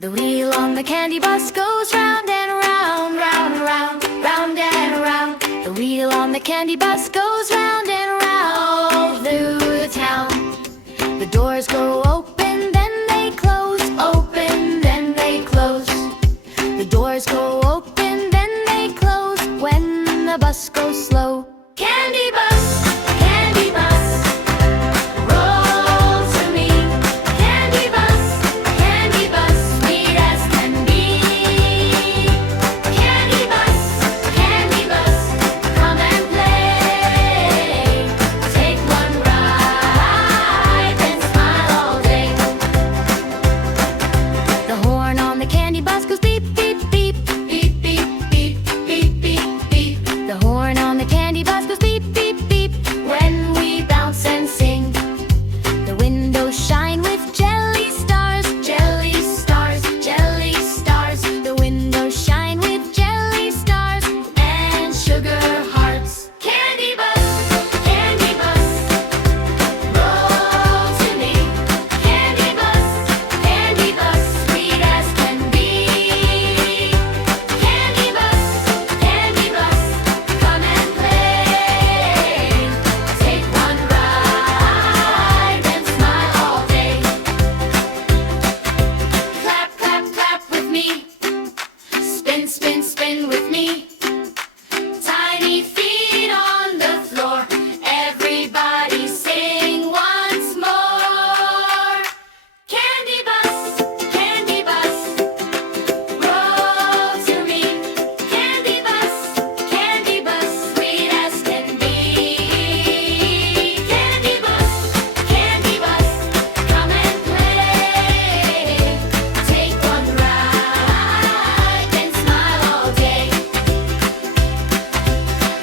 The wheel on the candy bus goes round and round, round and round, round and round. The wheel on the candy bus goes round and round all through the town. The doors go open, then they close, open, then they close. The doors go open, then they close when the bus goes slow. Candy bus, candy bus, roll to me. Candy bus, sweet as can be. Candy bus, come and play. Take one ride and smile all day. The horn on the candy bus goes beep, beep, beep, beep, beep, beep, beep, beep, beep. The horn on the candy bus goes beep, beep, beep when we bounce and sing. The windows shine with jelly stars, jelly stars, jelly stars. The windows shine with jelly stars and sugar hearts. Candy bus, roll to me. Candy bus, sweet as can be. Candy bus, come and play. Take one ride and smile all day. Clap, clap, clap with me. Spin, spin, spin with me. Tiny feet on the floor. Everybody sing once more. Candy bus, roll to me. Candy bus, sweet as can be. Candy bus, come and play. Take one ride and smile all day.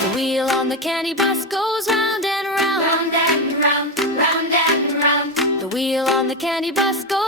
The wheel on the candy bus goes round and round, round and round, round and round. The wheel on the candy bus goes